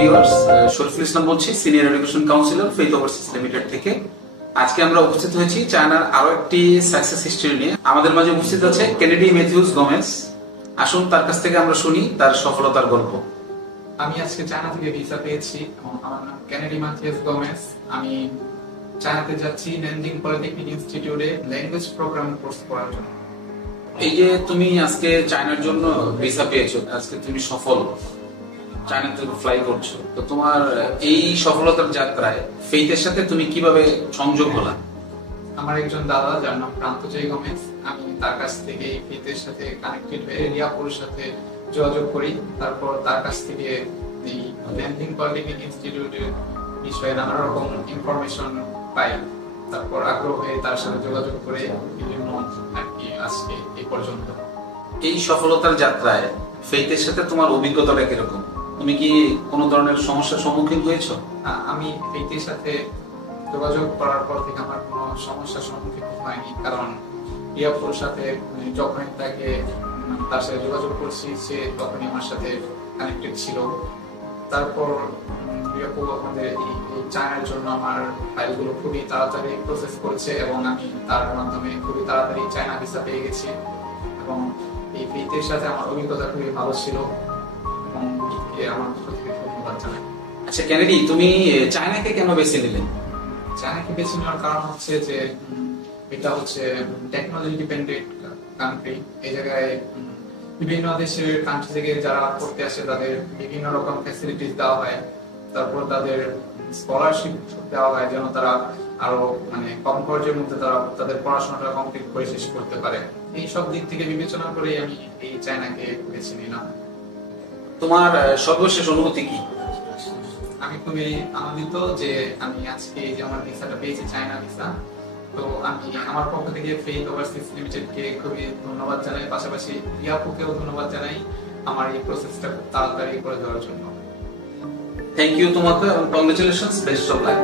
Viewers, Shariful Islam বলছি, senior education councillor faith overseas limited থেকে। আজকে আমরা উপস্থিত হয়েছি চায়নার আরো একটি সাকসেস হিস্টরি নিয়ে। আমাদের মাঝে উপস্থিত আছে কেনেডি ম্যাথিউস গোমেজ। আসুন তার কাছ থেকে আমরা শুনি তার সফলতার গল্প। আমি আজকে চায়না থেকে ভিসা পেয়েছি এবং আমার নাম কেনেডি ম্যাথিউস গোমেজ। আমি চায়নাতে যাচ্ছি ন্যানজিং পলিটেকনিক ইনস্টিটিউটে ল্যাঙ্গুয়েজ প্রোগ্রাম কোর্স করার জন্য। এই যে তুমি আজকে চায়নার জন্য ভিসা পেয়েছো, আজকে তুমি সফল, চায়না থেকে ফ্লাই করছো, তো তোমার এই সফলতার যাত্রায় ফেইথের সাথে তুমি কিভাবে সংযোগ হলা? আমার একজন দাদা যার নাম প্রান্তজয় গোমেজ, আমি তার কাছ থেকে ফেইথের সাথে কানেক্টেড হয়ে রিয়াপুরের সাথে যোগাযোগ করি। তারপর তার কাছ থেকে এই ল্যান্ডিং পলিটেকনিক ইনস্টিটিউটের বিষয়ে নানা রকম ইনফরমেশন পাই। তারপর আগ্রহ হয়ে তার সাথে যোগাযোগ করে বিভিন্ন আর কি আজকে এই পর্যন্ত। এই সফলতার যাত্রায় ফেইথের সাথে তোমার অভিজ্ঞতাটা কিরকম? তুমি কি কোনো ধরনের সমস্যার সম্মুখীন হয়েছো? আমি ফেইথের সাথে যোগাযোগ করার পর থেকে আমার কোনো সমস্যার সম্মুখীন হয়নি, কারণ রিয়াপুর সাথে যখনই তার সাথে যোগাযোগ করছি সে তখনই আমার সাথে কানেক্টেড ছিল। তারপর রিয়াপুর আমাদের এই চায়নার জন্য আমার ফাইলগুলো খুবই তাড়াতাড়ি প্রসেস করছে এবং আমি তার মাধ্যমে খুবই তাড়াতাড়ি চায়না ভিসা পেয়ে গেছি। এবং এই ফেইথের সাথে আমার অভিজ্ঞতা খুবই ভালো ছিল এবং আমার প্রত্যেকে ধন্যবাদ জানাই। আচ্ছা কেনেডি, তুমি চায়নাকে কেন বেছে নিলে? চায়নাকে বেছে নেওয়ার কারণ হচ্ছে যে এটা হচ্ছে টেকনোলজি ডিপেন্ডেন্ট কান্ট্রি। এই জায়গায় বিভিন্ন দেশের কান্ট্রি থেকে যারা পড়তে আসে তাদের বিভিন্ন রকম ফ্যাসিলিটিস দেওয়া হয়। তারপর তাদের স্কলারশিপ দেওয়া হয় যেন তারা আরো কম খরচের মধ্যে তারা তাদের পড়াশোনাটা কমপ্লিট করে শেষ করতে পারে। এই সব দিক থেকে বিবেচনা করে আমি এই চায়নাকে বেছে নিলাম। তোমার সর্বশেষ অনুভূতি কি? আমি খুবই আনন্দিত যে আমি আজকে যে আমার ভিসাটা পেয়েছি, চায়না ভিসা। তো আমি আমার পক্ষ থেকে ফেইথ ওভারসিজ লিমিটেডকে খুবই ধন্যবাদ জানাই, পাশাপাশি ইয়াপুকেও ধন্যবাদ জানাই আমার এই প্রসেসটা খুব তাড়াতাড়ি করে দেওয়ার জন্য। থ্যাংক ইউ তোমাকে এবং কংগ্রেচুলেশনস, বেস্ট অফ লাক।